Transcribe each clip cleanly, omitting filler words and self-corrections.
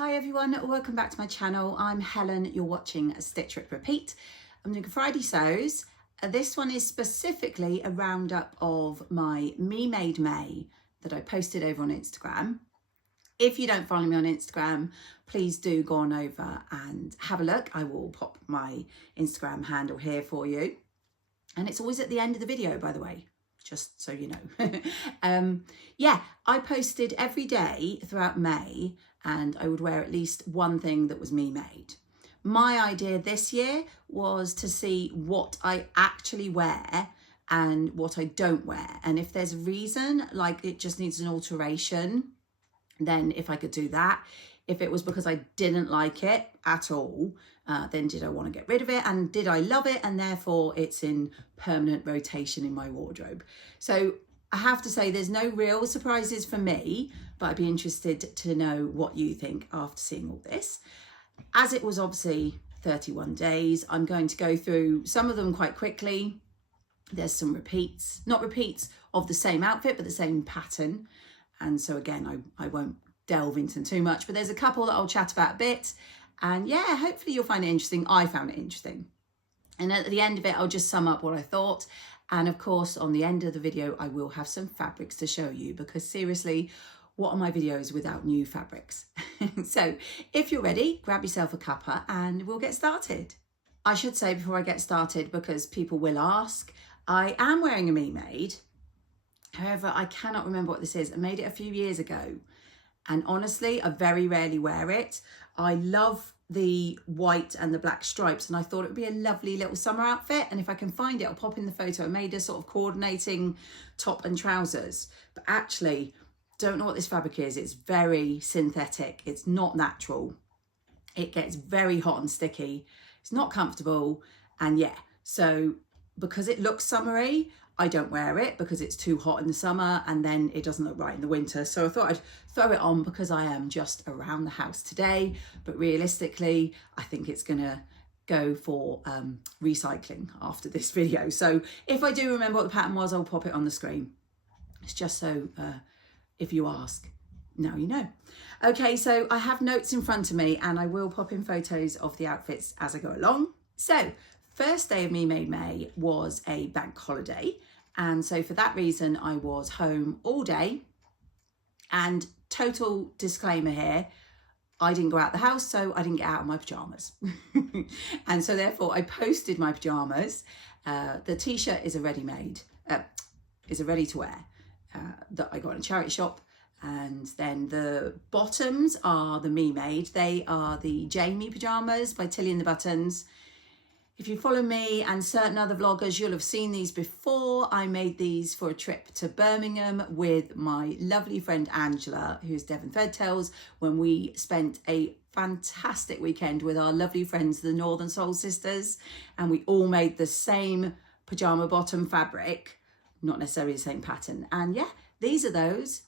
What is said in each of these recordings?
Hi everyone, welcome back to my channel. I'm Helen, you're watching Stitch Rip Repeat. I'm doing Friday sews. This one is specifically a roundup of my Me Made May that I posted over on Instagram. If you don't follow me on Instagram, please do go on over and have a look. I will pop my Instagram handle here for you. And it's always at the end of the video, by the way, just so you know. Yeah, I posted every day throughout May and I would wear at least one thing that was me made. My idea this year was to see what I actually wear and what I don't wear. And if there's a reason, like it just needs an alteration, then if I could do that. If it was because I didn't like it at all, then did I want to get rid of it? And did I love it? And therefore it's in permanent rotation in my wardrobe. So I have to say there's no real surprises for me, but I'd be interested to know what you think after seeing all this. As it was obviously 31 days, I'm going to go through some of them quite quickly. There's some repeats, not repeats of the same outfit, but the same pattern. And so again, I won't delve into too much, but there's a couple that I'll chat about a bit. And yeah, hopefully you'll find it interesting. I found it interesting. And at the end of it, I'll just sum up what I thought. And of course, on the end of the video, I will have some fabrics to show you because seriously, what are my videos without new fabrics? So if you're ready, grab yourself a cuppa and we'll get started. I should say before I get started, because people will ask, I am wearing a Me Made. However, I cannot remember what this is. I made it a few years ago. And honestly, I very rarely wear it. I love the white and the black stripes and I thought it would be a lovely little summer outfit, and if I can find it I'll pop in the photo. I made a sort of coordinating top and trousers, but actually don't know what this fabric is. It's very synthetic, it's not natural, it gets very hot and sticky, it's not comfortable, and yeah, so because it looks summery I don't wear it because it's too hot in the summer and then it doesn't look right in the winter. So I thought I'd throw it on because I am just around the house today. But realistically, I think it's gonna go for recycling after this video. So if I do remember what the pattern was, I'll pop it on the screen. It's just so if you ask, now you know. Okay, so I have notes in front of me and I will pop in photos of the outfits as I go along. So first day of Me Made May was a bank holiday. And so for that reason, I was home all day. And total disclaimer here, I didn't go out the house, so I didn't get out of my pajamas. And so therefore I posted my pajamas. The t-shirt is a ready-made, is a ready-to-wear that I got in a charity shop. And then the bottoms are the Me Made. They are the Jamie pajamas by Tilly and the Buttons. If you follow me and certain other vloggers, you'll have seen these before. I made these for a trip to Birmingham with my lovely friend Angela, who's Devon Threadtails, when we spent a fantastic weekend with our lovely friends, the Northern Soul Sisters, and we all made the same pajama bottom fabric, not necessarily the same pattern. And yeah, these are those.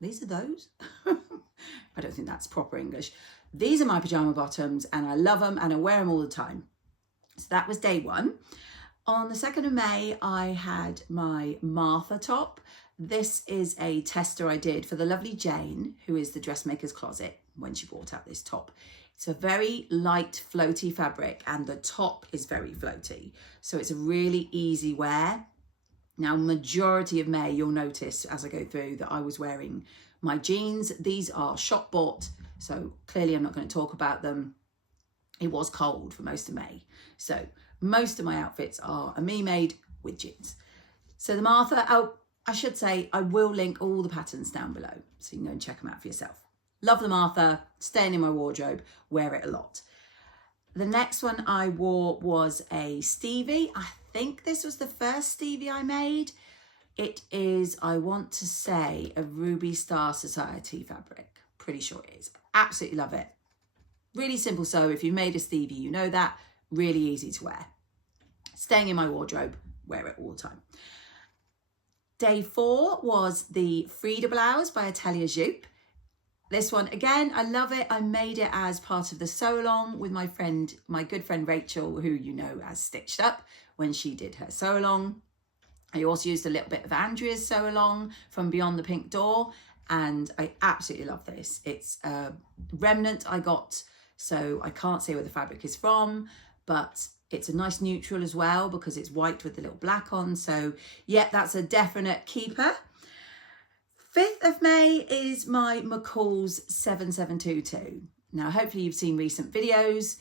These are those. I don't think that's proper English. These are my pajama bottoms and I love them and I wear them all the time. So that was day one. On the 2nd of May, I had my Martha top. This is a tester I did for the lovely Jane, who is the Dressmakers closet, when she brought out this top. It's a very light, floaty fabric, and the top is very floaty. So it's a really easy wear. Now, majority of May, you'll notice as I go through that I was wearing my jeans. These are shop bought, so clearly I'm not going to talk about them. It was cold for most of May. So most of my outfits are a Me Made with jeans. So the Martha, oh, I should say, I will link all the patterns down below so you can go and check them out for yourself. Love the Martha, staying in my wardrobe, wear it a lot. The next one I wore was a Stevie. I think this was the first Stevie I made. It is, I want to say, a Ruby Star Society fabric. Pretty sure it is. Absolutely love it. Really simple sew. If you've made a Stevie, you know that. Really easy to wear. Staying in my wardrobe, wear it all the time. Day 4 was the Frida blouse by Atelier Jupe. This one, again, I love it. I made it as part of the sew along with my friend, my good friend Rachel, who you know as Stitched Up when she did her sew along. I also used a little bit of Andrea's sew along from Beyond the Pink Door. and I absolutely love this. It's a remnant I got, so I can't say where the fabric is from, but it's a nice neutral as well because it's white with the little black on. So yeah, that's a definite keeper. 5th of May is my McCalls 7722. Now, hopefully you've seen recent videos.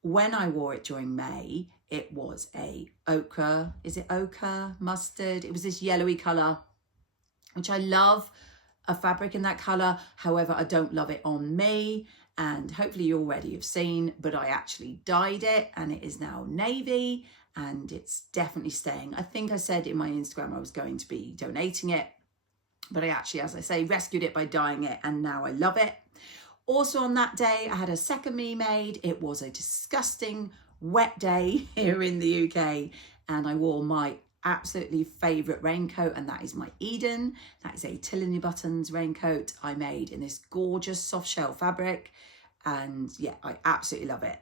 When I wore it during May, it was a ochre, is it ochre, mustard? It was this yellowy colour, which I love a fabric in that colour. However, I don't love it on me. And hopefully you already have seen, but I actually dyed it and it is now navy and it's definitely staying. I think I said in my Instagram I was going to be donating it, but I actually, as I say, rescued it by dyeing it and now I love it. Also on that day, I had a second me made. It was a disgusting wet day here in the UK and I wore my absolutely favourite raincoat, and that is my Eden. That is a Atelier buttons raincoat I made in this gorgeous soft shell fabric, and yeah, I absolutely love it.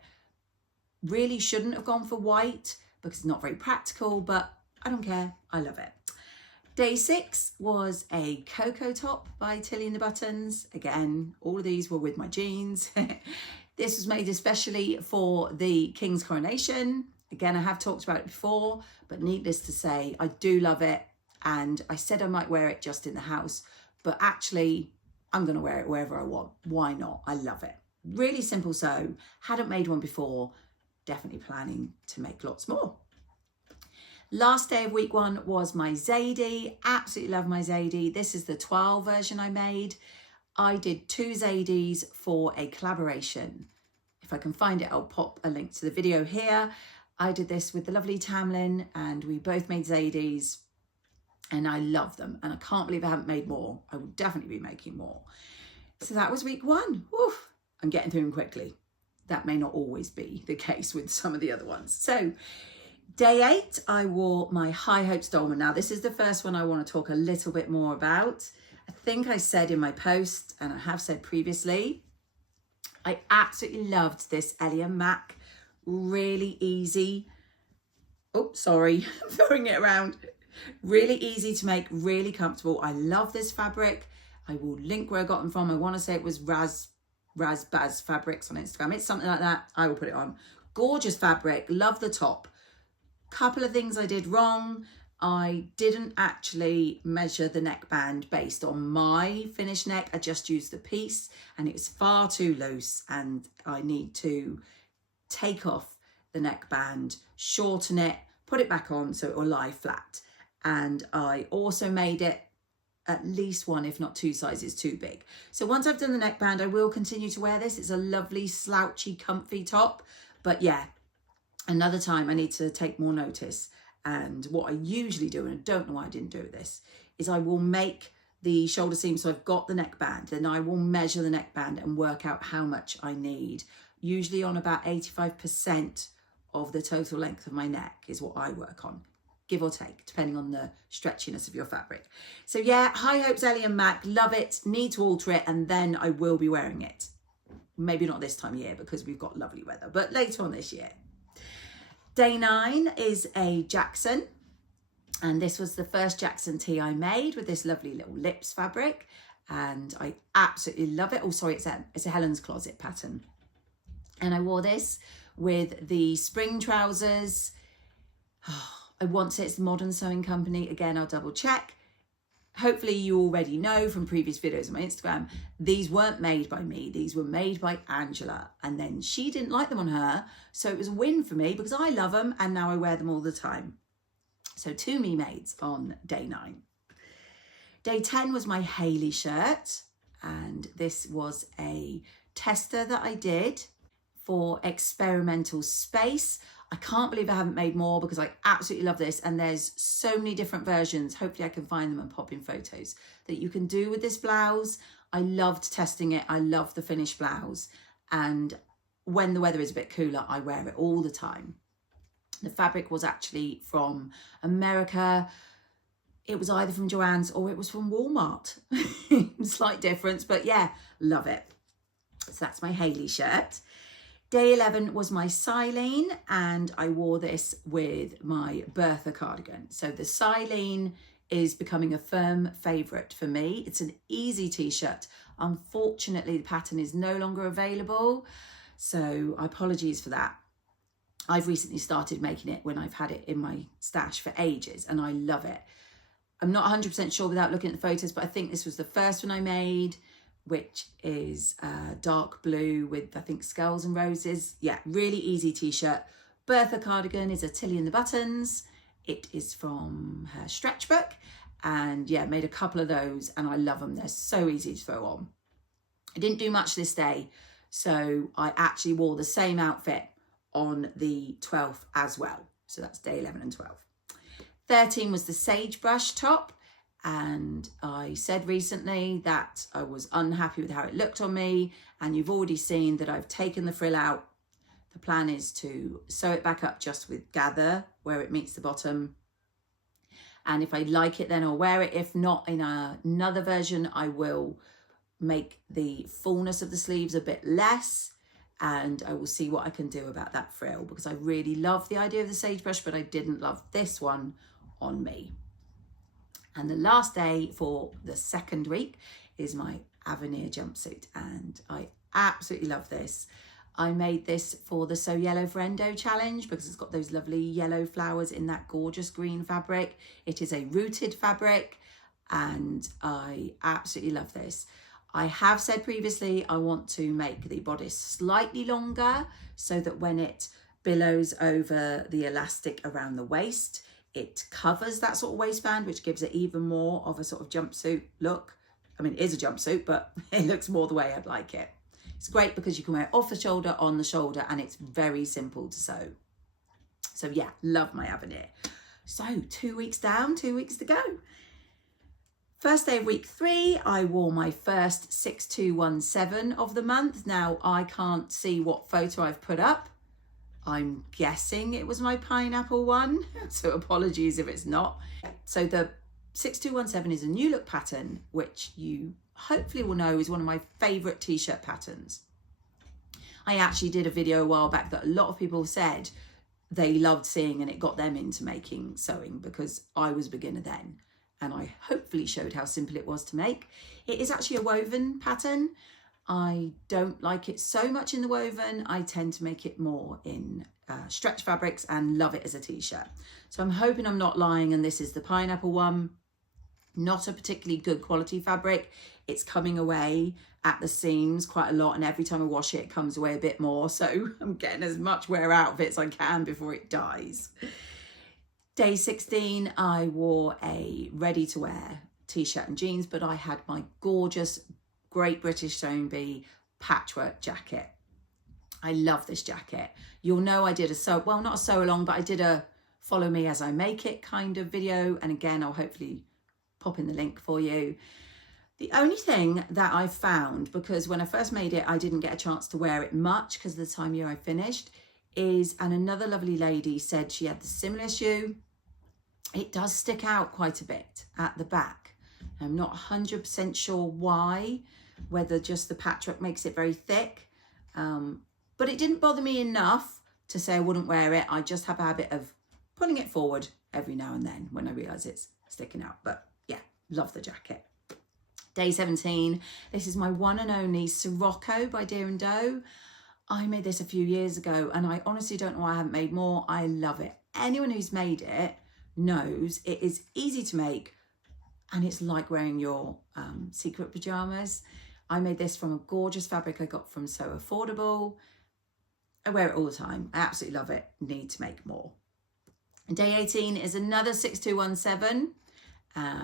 Really shouldn't have gone for white because it's not very practical, but I don't care, I love it. Day 6 was a Coco top by Atelier buttons. Again, all of these were with my jeans. This was made especially for the King's coronation. Again, I have talked about it before, but needless to say, I do love it. And I said I might wear it just in the house, but actually I'm going to wear it wherever I want. Why not? I love it. Really simple sew. Hadn't made one before. Definitely planning to make lots more. Last day of week 1 was my Zadie. Absolutely love my Zadie. This is the 12 version I made. I did 2 Zadies for a collaboration. If I can find it, I'll pop a link to the video here. I did this with the lovely Tamlin and we both made Zadies and I love them. And I can't believe I haven't made more. I will definitely be making more. So that was week 1. Oof, I'm getting through them quickly. That may not always be the case with some of the other ones. So day 8, I wore my High Hopes dolman. Now this is the first one I want to talk a little bit more about. I think I said in my post, and I have said previously, I absolutely loved this Ellie and Mac. Really easy. Oh, sorry, I'm throwing it around. Really easy to make, really comfortable. I love this fabric. I will link where I got them from. I want to say it was Raz Baz Fabrics on Instagram. It's something like that. I will put it on. Gorgeous fabric. Love the top. Couple of things I did wrong. I didn't actually measure the neckband based on my finished neck. I just used the piece and it was far too loose and I need to take off the neckband, shorten it, put it back on so it will lie flat. And I also made it at least 1, if not 2 sizes too big. So once I've done the neckband, I will continue to wear this. It's a lovely, slouchy, comfy top. But yeah, another time I need to take more notice. And what I usually do, and I don't know why I didn't do this, is I will make the shoulder seam so I've got the neckband. Then I will measure the neckband and work out how much I need. Usually on about 85% of the total length of my neck is what I work on, give or take, depending on the stretchiness of your fabric. So yeah, High Hopes Ellie and Mac, love it, need to alter it, and then I will be wearing it. Maybe not this time of year because we've got lovely weather, but later on this year. Day 9 is a Jackson, and this was the first Jackson tee I made with this lovely little lips fabric, and I absolutely love it. Oh, sorry, it's a Helens Closet pattern. And I wore this with the spring trousers. Oh, I want to say it's the Modern Sewing Company. Again, I'll double check. Hopefully you already know from previous videos on my Instagram, these weren't made by me. These were made by Angela. And then she didn't like them on her. So it was a win for me because I love them and now I wear them all the time. So 2 me mades on day 9. Day 10 was my Hailey shirt. And this was a tester that I did for experimental space. I can't believe I haven't made more because I absolutely love this, and there's so many different versions. Hopefully I can find them and pop in photos that you can do with this blouse. I loved testing it. I love the finished blouse, and when the weather is a bit cooler, I wear it all the time. The fabric was actually from America. It was either from Joann's or it was from Walmart. Slight difference, but yeah, love it. So that's my Hailey shirt. Day 11 was my Silene, and I wore this with my Bertha cardigan. So the Silene is becoming a firm favourite for me. It's an easy t-shirt. Unfortunately, the pattern is no longer available, so apologies for that. I've recently started making it when I've had it in my stash for ages, and I love it. I'm not 100% sure without looking at the photos, but I think this was the first one I made, which is dark blue with, I think, skulls and roses. Yeah, really easy t-shirt. Bertha cardigan is Atelier in the buttons. It is from her stretch book, and yeah, made a couple of those, and I love them. They're so easy to throw on. I didn't do much this day, so I actually wore the same outfit on the 12th as well. So that's day 11 and 12. 13 was the Sagebrush top, and I said recently that I was unhappy with how it looked on me, and you've already seen that I've taken the frill out. The plan is to sew it back up just with gather where it meets the bottom, and if I like it then I'll wear it. If not, in another version I will make the fullness of the sleeves a bit less, and I will see what I can do about that frill, because I really love the idea of the sagebrush, but I didn't love this one on me. And the last day for the second week is my Avenir jumpsuit, and I absolutely love this. I made this for the So Yellow for Endo challenge because it's got those lovely yellow flowers in that gorgeous green fabric. It is a rooted fabric, and I absolutely love this. I have said previously I want to make the bodice slightly longer so that when it billows over the elastic around the waist, it covers that sort of waistband, which gives it even more of a sort of jumpsuit look. I mean, it is a jumpsuit, but it looks more the way I'd like it. It's great because you can wear it off the shoulder, on the shoulder, and it's very simple to sew. So yeah, love my Avenir. So 2 weeks down, 2 weeks to go. First day of week 3, I wore my first 6217 of the month. Now, I can't see what photo I've put up. I'm guessing it was my pineapple one, so apologies if it's not. So the 6217 is a new look pattern, which you hopefully will know is one of my favourite t-shirt patterns. I actually did a video a while back that a lot of people said they loved seeing, and it got them into making sewing because I was a beginner then. And I hopefully showed how simple it was to make. It is actually a woven pattern. I don't like it so much in the woven. I tend to make it more in stretch fabrics and love it as a t-shirt. So I'm hoping I'm not lying, and this is the pineapple one. Not a particularly good quality fabric. It's coming away at the seams quite a lot, and every time I wash it, it comes away a bit more. So I'm getting as much wear out of it as I can before it dies. Day 16, I wore a ready-to-wear t-shirt and jeans, but I had my gorgeous Great British Sewn Bee patchwork jacket. I love this jacket. You'll know I did a sew, well, not a sew along, but I did a follow me as I make it kind of video. And again, I'll hopefully pop in the link for you. The only thing that I found, because when I first made it, I didn't get a chance to wear it much because of the time of year I finished, is, and another lovely lady said she had the similar issue, it does stick out quite a bit at the back. I'm not 100% sure why, whether just the patchwork makes it very thick, but it didn't bother me enough to say I wouldn't wear it. I just have a habit of pulling it forward every now and then when I realise it's sticking out. But yeah, love the jacket. Day 17, this is my one and only Sirocco by Deer and Doe. I made this a few years ago, and I honestly don't know why I haven't made more. I love it. Anyone who's made it knows it is easy to make, and it's like wearing your secret pyjamas. I made this from a gorgeous fabric I got from So Affordable. I wear it all the time. I absolutely love it. Need to make more. Day 18 is another 6217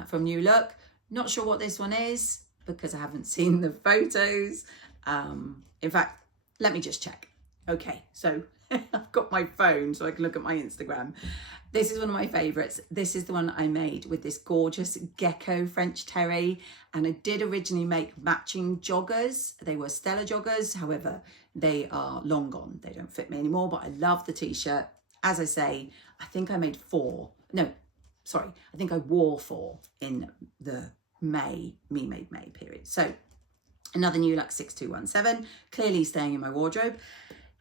from New Look. Not sure what this one is because I haven't seen the photos. In fact, let me just check. Okay, so I've got my phone so I can look at my Instagram. This is one of my favourites. This is the one I made with this gorgeous gecko French terry, and I did originally make matching joggers. They were Stella joggers, however, they are long gone. They don't fit me anymore, but I love the t-shirt. As I say, I think I made 4. No, sorry, I think I wore 4 in the Me Made May period. So another New Look 6217, clearly staying in my wardrobe.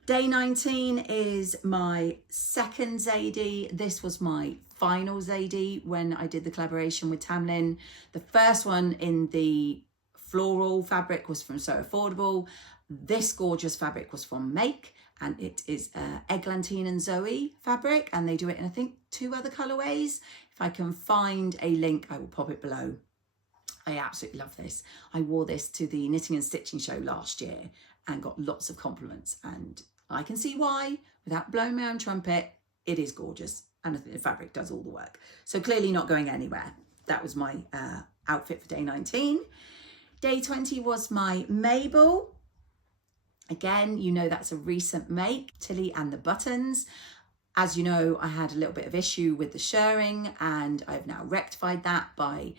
Day 19 is my second Zadie. This was my final Zadie when I did the collaboration with Tamlin. The first one in the floral fabric was from So Affordable. This gorgeous fabric was from Make, and it is Eglantine and Zoe fabric, and they do it in I think 2 other colorways. If I can find a link, I will pop it below. I absolutely love this. I wore this to the knitting and stitching show last year and got lots of compliments, and I can see why. Without blowing my own trumpet, it is gorgeous, and I think the fabric does all the work. So clearly not going anywhere. That was my outfit for day 19. Day 20 was my Mabel. Again, you know that's a recent make, Tilly and the buttons. As you know, I had a little bit of issue with the shirring, and I've now rectified that by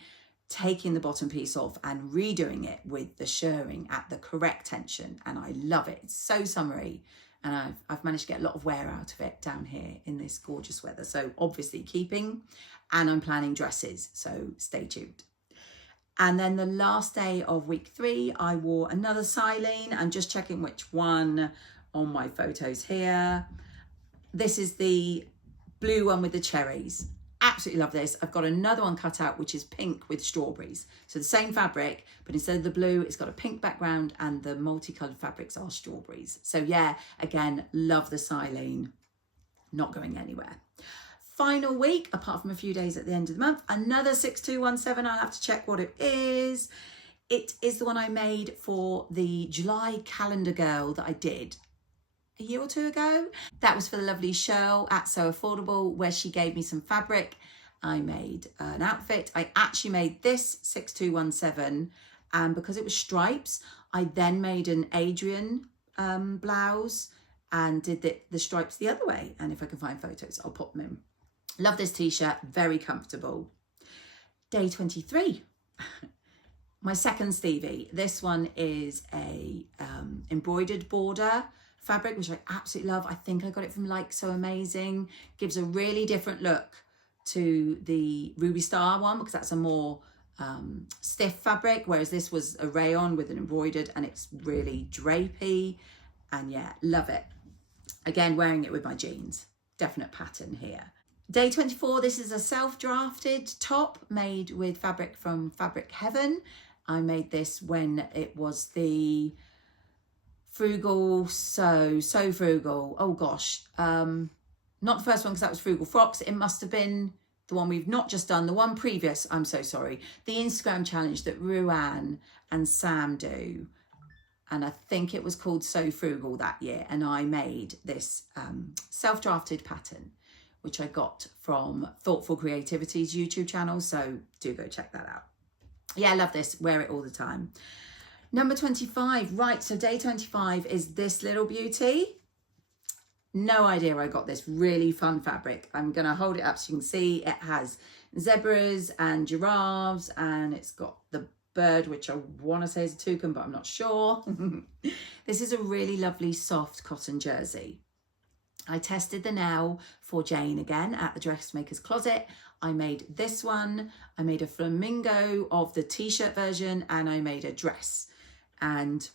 taking the bottom piece off and redoing it with the shirring at the correct tension, and I love it. It's so summery, and I've managed to get a lot of wear out of it down here in this gorgeous weather. So obviously keeping, and I'm planning dresses, so stay tuned. And then the last day of week 3, I wore another Silene. I'm just checking which one on my photos here. This is the blue one with the cherries. Absolutely love this. I've got another one cut out, which is pink with strawberries. So the same fabric, but instead of the blue, it's got a pink background, and the multicolored fabrics are strawberries. So yeah, again, love the Silene, not going anywhere. Final week, apart from a few days at the end of the month, another 6217. I'll have to check what it is. It is the one I made for the July calendar girl that I did a year or 2 ago. That was for the lovely show at So Affordable, where she gave me some fabric. I made an outfit. I actually made this 6217, and because it was stripes, I then made an Adrian blouse and did the stripes the other way. And if I can find photos, I'll pop them in. Love this t-shirt, very comfortable. Day 23, my second Stevie. This one is a embroidered border fabric, which I absolutely love. I think I got it from Like So Amazing. Gives a really different look to the Ruby Star one, because that's a more stiff fabric, whereas this was a rayon with an embroidered, and it's really drapey, and yeah, love it. Again, wearing it with my jeans. Definite pattern here. Day 24, this is a self-drafted top made with fabric from Fabric Heaven. I made this when it was the Frugal So Frugal. Oh gosh, not the first one, because that was Frugal Frocks. It must have been the one we've not just done, the one previous, I'm so sorry. The Instagram challenge that Ruan and Sam do. And I think it was called So Frugal that year. And I made this self-drafted pattern, which I got from Thoughtful Creativity's YouTube channel. So do go check that out. Yeah, I love this. Wear it all the time. Number 25. Right, so day 25 is this little beauty. No idea where I got this really fun fabric. I'm going to hold it up so you can see. It has zebras and giraffes, and it's got the bird, which I want to say is a toucan, but I'm not sure. This is a really lovely soft cotton jersey. I tested the Nell for Jane again at the Dressmakers closet. I made this one. I made a flamingo of the t-shirt version, and I made a dress. And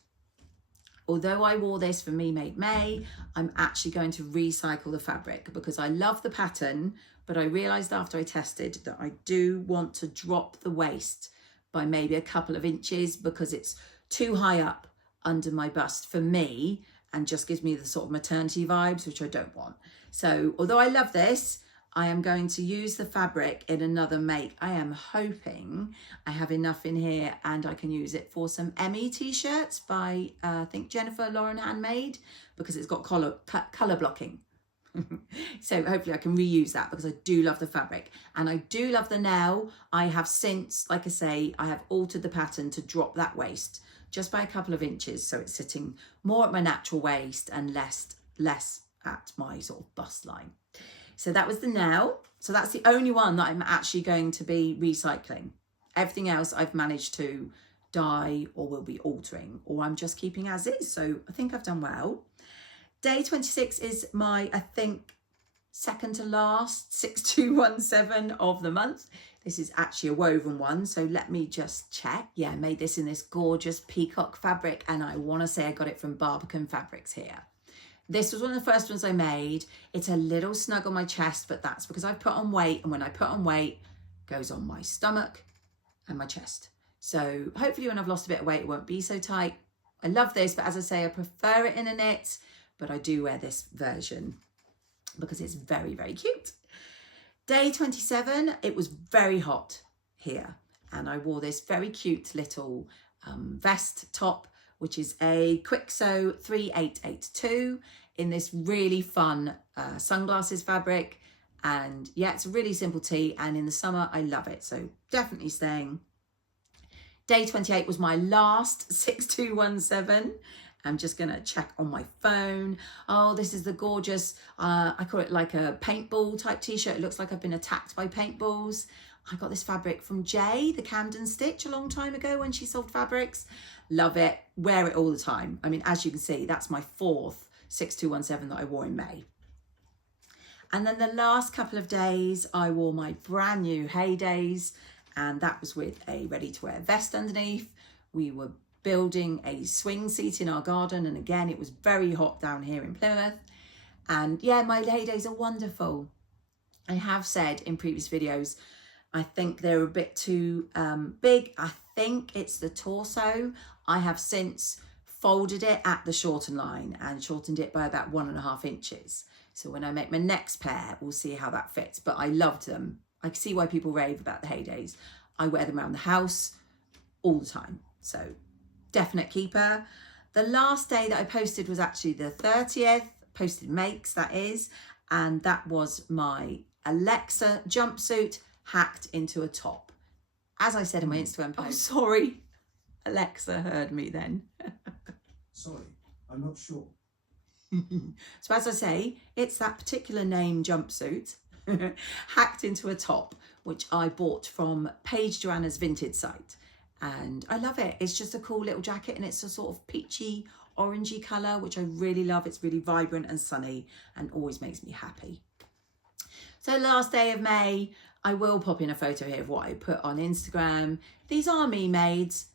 although I wore this for Me Made May, I'm actually going to recycle the fabric because I love the pattern, but I realized after I tested that I do want to drop the waist by maybe a couple of inches because it's too high up under my bust for me, and just gives me the sort of maternity vibes, which I don't want. So although I love this, I am going to use the fabric in another make. I am hoping I have enough in here and I can use it for some Emmie t-shirts by, I think, Jennifer Lauren Handmade, because it's got color blocking. So hopefully I can reuse that because I do love the fabric. And I do love the Nell. I have since, like I say, I have altered the pattern to drop that waist just by a couple of inches, so it's sitting more at my natural waist and less at my sort of bust line. So that was the Nell. So that's the only one that I'm actually going to be recycling. Everything else I've managed to dye or will be altering, or I'm just keeping as is. So I think I've done well. Day 26 is my, I think, second to last 6217 of the month. This is actually a woven one, so let me just check. Yeah, I made this in this gorgeous peacock fabric, and I want to say I got it from Barbican Fabrics here. This was one of the first ones I made. It's a little snug on my chest, but that's because I've put on weight, and when I put on weight, it goes on my stomach and my chest. So hopefully when I've lost a bit of weight, it won't be so tight. I love this, but as I say, I prefer it in a knit, but I do wear this version because it's very, very cute. Day 27, it was very hot here, and I wore this very cute little vest top, which is a Kwik Sew 3882 in this really fun sunglasses fabric. And yeah, it's a really simple tee, and in the summer I love it, so definitely staying. Day 28 was my last 6217. I'm just gonna check on my phone. Oh, this is the gorgeous, I call it like a paintball type t-shirt. It looks like I've been attacked by paintballs. I got this fabric from Jay, the Camden Stitch, a long time ago when she sold fabrics. Love it, wear it all the time. I mean, as you can see, that's my 4th 6217 that I wore in May. And then the last couple of days, I wore my brand new Heydays, and that was with a ready-to-wear vest underneath. We were building a swing seat in our garden, and again, it was very hot down here in Plymouth. And yeah, my Heydays are wonderful. I have said in previous videos, I think they're a bit too big. I think it's the torso. I have since folded it at the shorten line and shortened it by about 1.5 inches. So when I make my next pair, we'll see how that fits. But I loved them. I can see why people rave about the Heydays. I wear them around the house all the time. So definite keeper. The last day that I posted was actually the 30th. Posted makes, that is. And that was my Alexa jumpsuit hacked into a top. As I said in my Instagram post. Oh, sorry. Alexa heard me then. Sorry, I'm not sure. So as I say, it's that particular name jumpsuit hacked into a top, which I bought from Paige Joanna's vintage site. And I love it. It's just a cool little jacket, and it's a sort of peachy, orangey colour, which I really love. It's really vibrant and sunny and always makes me happy. So last day of May, I will pop in a photo here of what I put on Instagram. These are me mades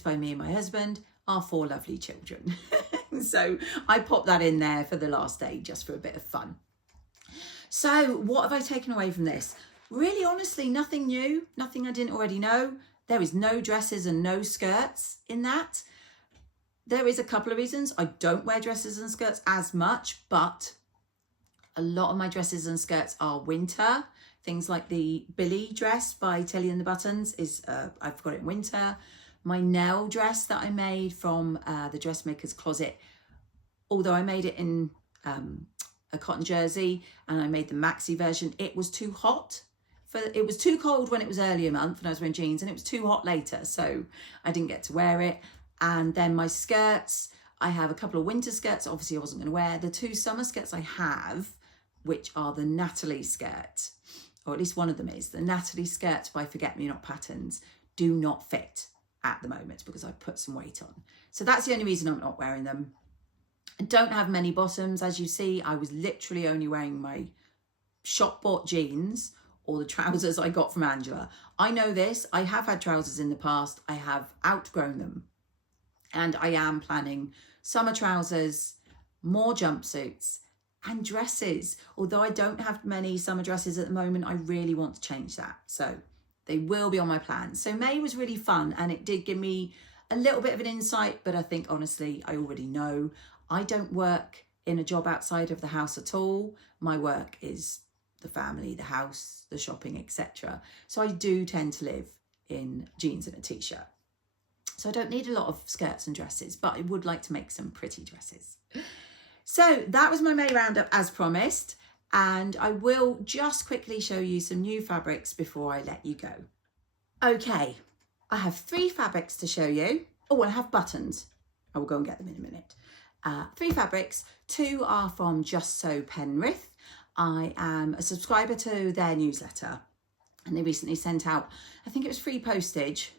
by me and my husband, our 4 lovely children. So I popped that in there for the last day just for a bit of fun. So what have I taken away from this? Really, honestly, nothing new, nothing I didn't already know. There is no dresses and no skirts in that. There is a couple of reasons. I don't wear dresses and skirts as much, but a lot of my dresses and skirts are winter. Things like the Billy dress by Atelier and the Buttons is, I've got it in winter. My Nell dress that I made from the Dressmakers closet, although I made it in a cotton jersey and I made the maxi version, it was too hot. It was too cold when it was earlier month and I was wearing jeans, and it was too hot later, so I didn't get to wear it. And then my skirts, I have a couple of winter skirts, obviously I wasn't going to wear. The 2 summer skirts I have, which are the Natalie skirt, or at least one of them is, the Natalie skirt by Forget Me Not Patterns, do not fit at the moment because I put some weight on. So that's the only reason I'm not wearing them. I don't have many bottoms. As you see, I was literally only wearing my shop bought jeans or the trousers I got from Angela. I know this. I have had trousers in the past. I have outgrown them. And I am planning summer trousers, more jumpsuits and dresses. Although I don't have many summer dresses at the moment, I really want to change that. So they will be on my plan. So May was really fun, and it did give me a little bit of an insight, but I think honestly, I already know. I don't work in a job outside of the house at all. My work is the family, the house, the shopping, etc. So I do tend to live in jeans and a t-shirt. So I don't need a lot of skirts and dresses, but I would like to make some pretty dresses. So that was my May roundup as promised. And I will just quickly show you some new fabrics before I let you go. Okay, I have 3 fabrics to show you. Oh, I have buttons. I will go and get them in a minute. 3 fabrics. 2 are from Just Sew Penrith. I am a subscriber to their newsletter, and they recently sent out, I think it was free postage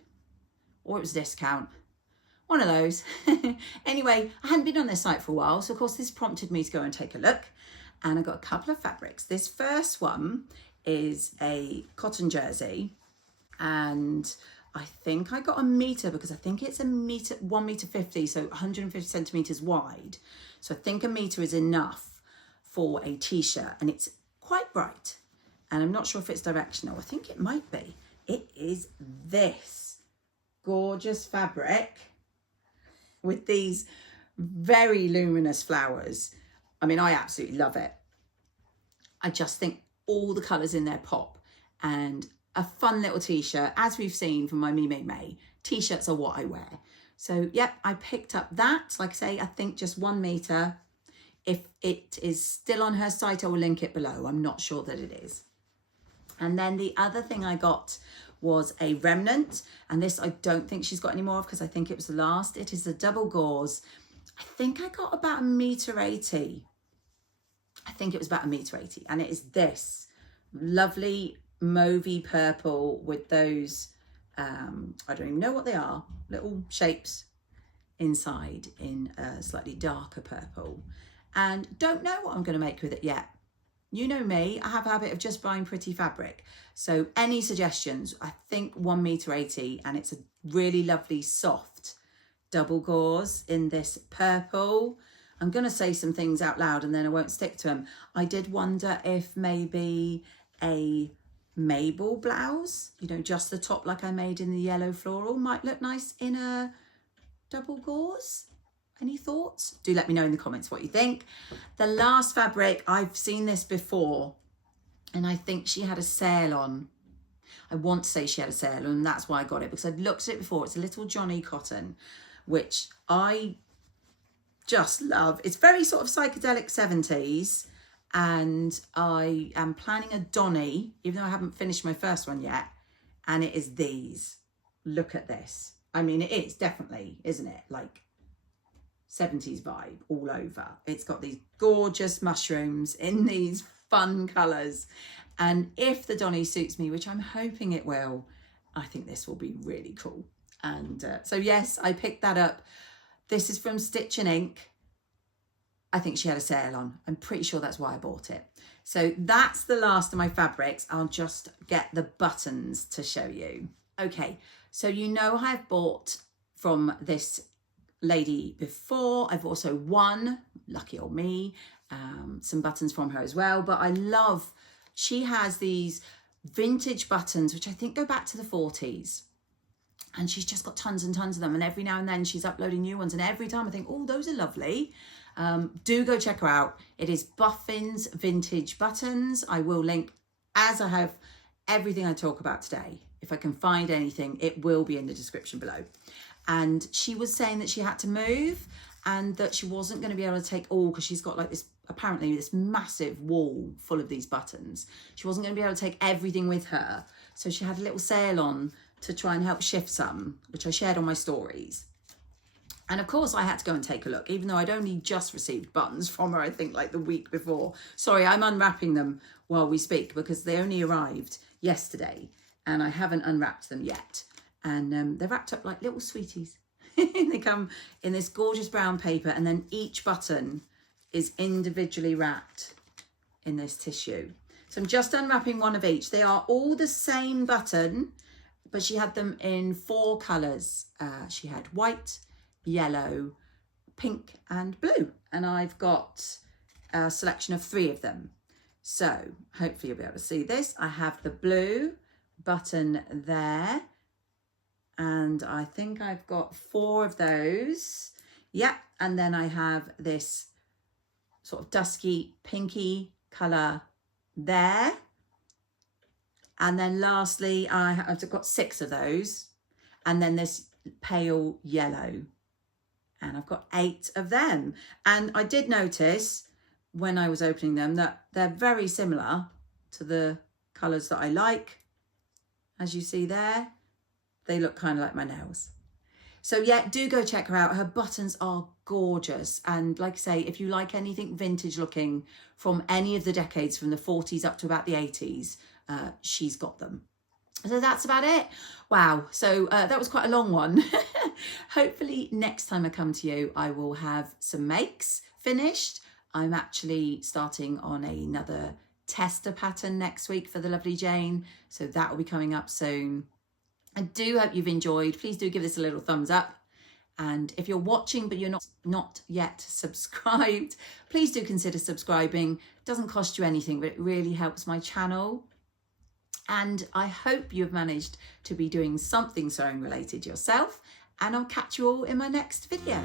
or it was a discount. One of those. Anyway, I hadn't been on their site for a while, so of course this prompted me to go and take a look. And I got a couple of fabrics. This first one is a cotton jersey, and I think I got a meter because I think it's 1 meter 50, so 150 centimeters wide. So I think a meter is enough for a t-shirt, and it's quite bright. And I'm not sure if it's directional. I think it might be. It is this gorgeous fabric with these very luminous flowers. I mean, I absolutely love it. I just think all the colours in there pop, and a fun little t-shirt. As we've seen from my Me Made May, t-shirts are what I wear. So yep, I picked up that. Like I say, I think just 1 meter. If it is still on her site, I will link it below. I'm not sure that it is. And then the other thing I got was a remnant, and this I don't think she's got any more of because I think it was the last. It is a double gauze. I think I got about 1.80 meters. I think it was about 1.80 meters, and it is this lovely mauvey purple with those I don't even know what they are, little shapes inside in a slightly darker purple, and don't know what I'm going to make with it yet. You know me, I have a habit of just buying pretty fabric. So any suggestions? I think 1.80 meters, and it's a really lovely soft double gauze in this purple. I'm going to say some things out loud and then I won't stick to them. I did wonder if maybe a Mabel blouse, you know, just the top like I made in the yellow floral, might look nice in a double gauze. Any thoughts? Do let me know in the comments what you think. The last fabric, I've seen this before, and I think she had a sale on. I want to say she had a sale on, and that's why I got it, because I'd looked at it before. It's a little Johnny cotton, which I just love. It's very sort of psychedelic 70s, and I am planning a Donny, even though I haven't finished my first one yet, and it is these. Look at this. I mean, it is definitely, isn't it? Like 70s vibe all over. It's got these gorgeous mushrooms in these fun colours, and if the Donny suits me, which I'm hoping it will, I think this will be really cool. And so yes, I picked that up. This is from Stitch and Ink. I think she had a sale on. I'm pretty sure that's why I bought it. So that's the last of my fabrics. I'll just get the buttons to show you. Okay, so you know I've bought from this lady before. I've also won, lucky old me, some buttons from her as well. But I love, she has these vintage buttons, which I think go back to the 40s. And she's just got tons and tons of them. And every now and then she's uploading new ones. And every time I think, oh, those are lovely. Do go check her out. It is Buffin's Vintage Buttons. I will link, as I have everything I talk about today. If I can find anything, it will be in the description below. And she was saying that she had to move and that she wasn't going to be able to take all, because she's got like this, apparently this massive wall full of these buttons. She wasn't going to be able to take everything with her. So she had a little sale on to try and help shift some, which I shared on my stories. And of course I had to go and take a look, even though I'd only just received buttons from her, I think like the week before. Sorry, I'm unwrapping them while we speak because they only arrived yesterday and I haven't unwrapped them yet. And they're wrapped up like little sweeties. They come in this gorgeous brown paper, and then each button is individually wrapped in this tissue. So I'm just unwrapping one of each. They are all the same button, but she had them in 4 colours. She had white, yellow, pink and blue. And I've got a selection of 3 of them. So hopefully you'll be able to see this. I have the blue button there. And I think I've got 4 of those. Yeah, and then I have this sort of dusky pinky colour there. And then lastly, I've got 6 of those. And then this pale yellow. And I've got 8 of them. And I did notice when I was opening them that they're very similar to the colours that I like. As you see there, they look kind of like my nails. So yeah, do go check her out. Her buttons are gorgeous. And like I say, if you like anything vintage looking from any of the decades from the 40s up to about the 80s, she's got them. So that's about it. Wow. So that was quite a long one. Hopefully next time I come to you, I will have some makes finished. I'm actually starting on another tester pattern next week for the lovely Jane. So that will be coming up soon. I do hope you've enjoyed. Please do give this a little thumbs up. And if you're watching but you're not yet subscribed, please do consider subscribing. It doesn't cost you anything, but it really helps my channel. And I hope you've managed to be doing something sewing related yourself. And I'll catch you all in my next video.